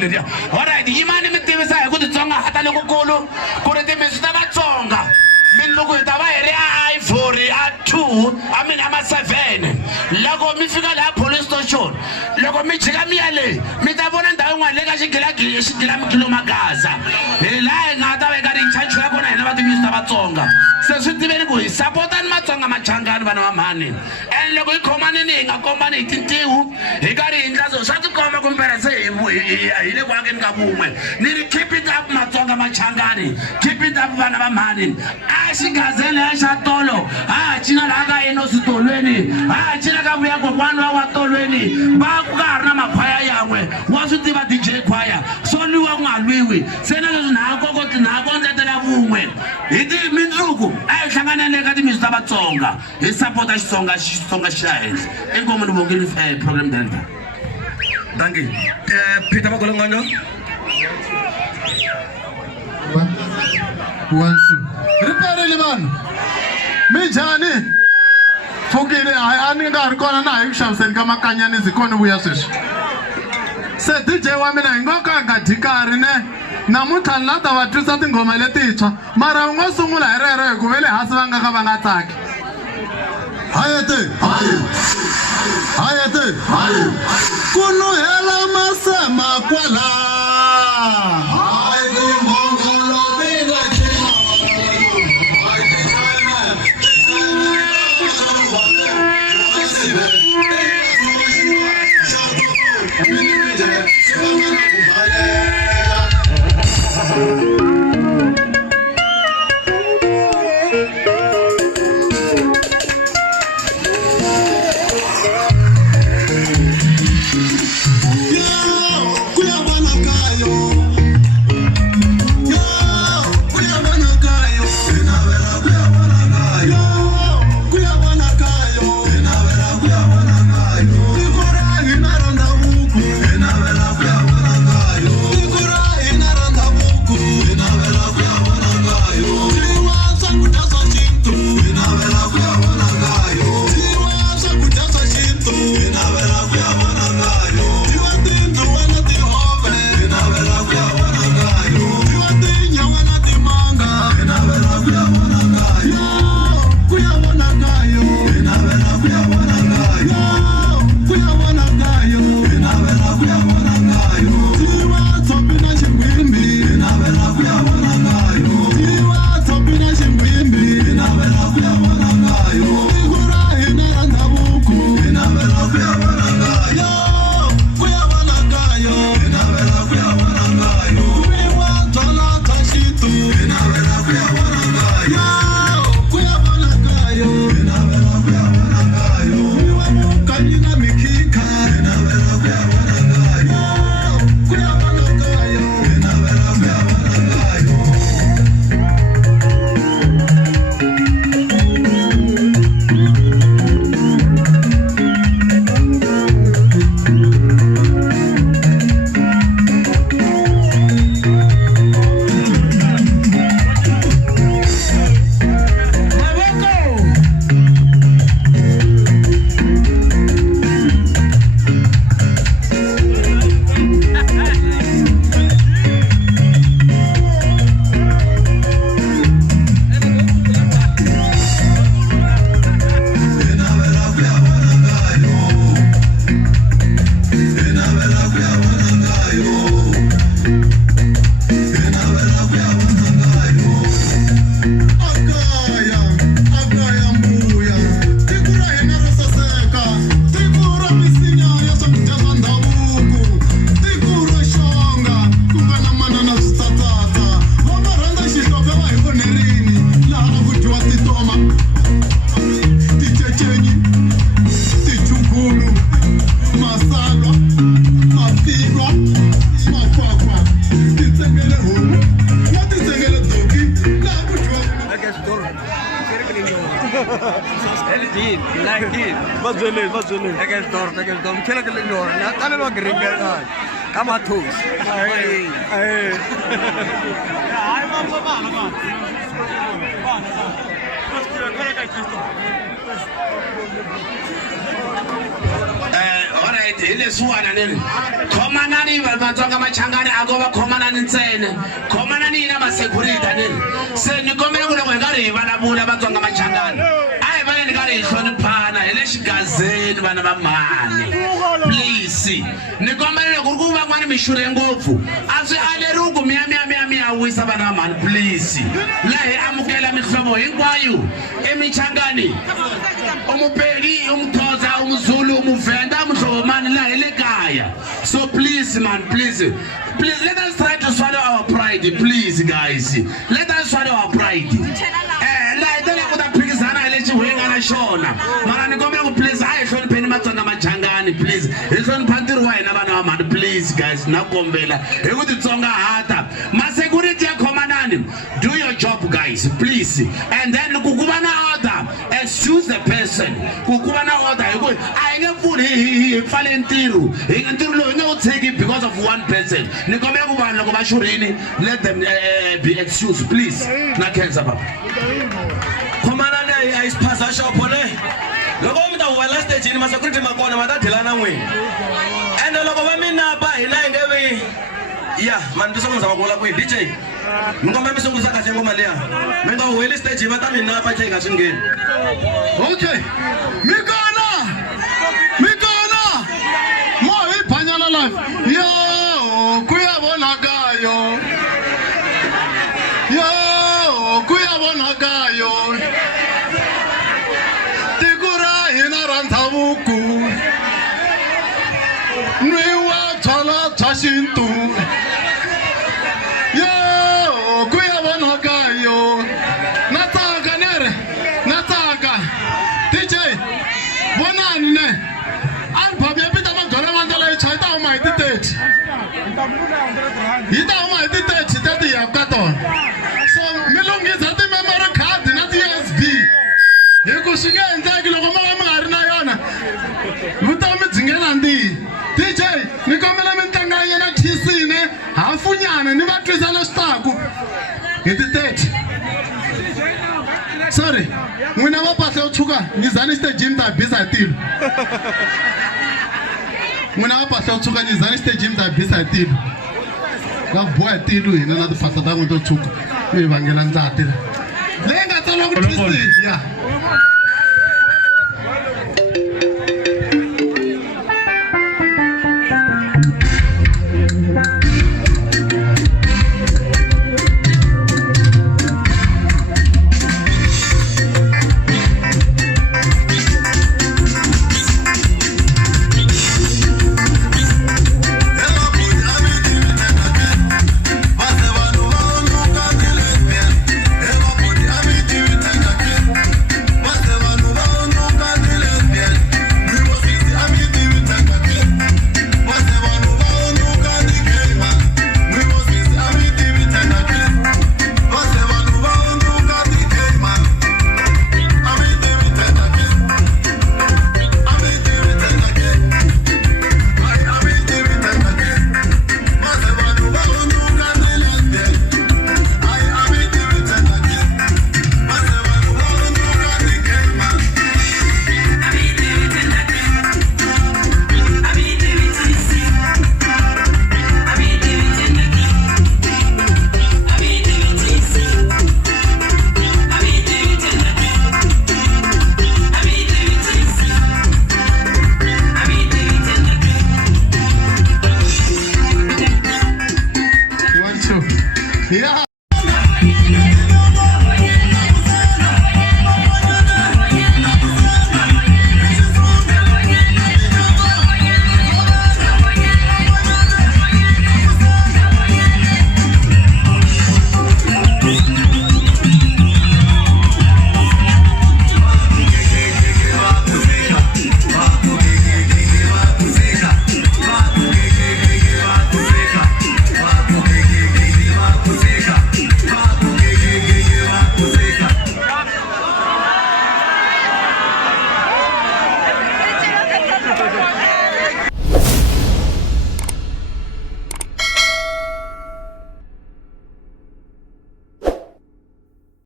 Alright, yimani mi tivisa hi ku titsonga hata lokukulu ku ri timintsu ta Vatsonga mindluku hi ta va hi ri Ivory a 2 ama 7 loko mi fika laha police station loko mi jika mi ya le mi ta vona ndhawu yin'wana le ka xigila magaza hi laha hi nga ta veka rinchachu ya kona hina va timintsu ta Vatsonga se swi tiveni ku hi sapotani Matsonga machangani vana va mhani and loko hi khomanini hi nga kombani hi tintihu hi karhi hi ndla swilo swa tikomba kumpela se hi le ku akeni ka vun'we ni ri keep it up Matsonga machangani keep it up vana va mhani a xigazele xa tolo ha cina laha ka eno switolweni ha cina ka vuya kokwani wa tolweni va ku ka ha ri na makhwaya yan'we wa swi tiva DJ khwaya swo lwiwa ku nga lwiwi se na leswi na kondletela vun'we hi mindzuku a hi hlanganeni eka timintsu ta Vatsonga hi sapota Xitsonga xi ya henhla inkomu ni vongeli program director. Thank you. Peter Magolongondlo. 1 2 riperile vanhu minjhani fukile a ni nga ri kona na hi ku xaviseni ka makanyanisi kona vuya sweswi se DJ wa mina hi ngo ka nga dyi karhi ne namuntlha ni la ta va twisa tinghoma letintshwa mara u ngo sungula hi rero hi ku ve le hansi va nga ka va nga tsaki hayete ku nuhela masema kwala right hi leswiwana ni khomanani vatsonga machangani ako va khomanani ntsena khomanani yina masecurity ni se ni kombela ku loko hi karhi hi vulavula vatsonga machangani a hi vale ni karhi hi hloniphana hi le xigazeni vana va mhani please ni kombela loko ri ku van'wani mi xurhe ngopfu a swi aleriwi ku miya wisa vana va mhani please laha hi amukela mihlovo hinkwayo emichangani umupedi umthoza umzulu umuvenda umhlobomani la hele kaya so please man please let us try to swallow our pride please guys let us swallow our pride la tena ku ta phikizana lexi hi nga na xona mara ni kombela ku please a hi hlonipheni matsonga machangani please hi hlonipha ntirho wa hina vana va mhani please guys na kombela hi ku titsongahata masecurity ya khomanani do your job guys please and then ku va na order excuse the person ku va na order hi ku a hi nge pfuli hi pfale ntirho lowu hi nge wu tshiki because of one person ni kombela ku vanhu loko va xurini let them be excused please na khensa papa khomanani a yi phasa xopo le loko mi ta huwa la stage ni masecurity ma kona ma ta dhelana n'wini ende loko va mi napa hina hi nge vi ya mani ti sungulisa va ku vula kwihi DJ mi kombela mi sungulisa kahle ngoma liya mi nga huweli stage va ta mi napa tlhe hi nga swi ngheni okay mikona mo hi phanyana life yo ku ya vonakayo tiko ra hina ra ndhavuko nwiwa byala bya xintu yo ku ya vonakayo na tsaka DJ vonani ne album ya pita Magolongondlo leyi yi ta huma hi ti 30 30 ya ka tona so mi lunghisa ti-memory card na ti-USB hi ku swi nge endleki loko mi va mi nga ri na yona vutomi byi nge nandzihi DJ ni kombela mi tlanganya na khisine hafunyana ni va twisa leswi taku hi ti 30 sorry n'wina va pahla yo tshuka nyizani stagini ta bisa hi tilo n'wina va pahla yo tshuka nyizani stagini ta bisa hi tilo va boha hi tilo hina na tiphahla ta n'wina to tshuka mi hi vangela ndzati leyi nga tsala ku twisi ya Yeah.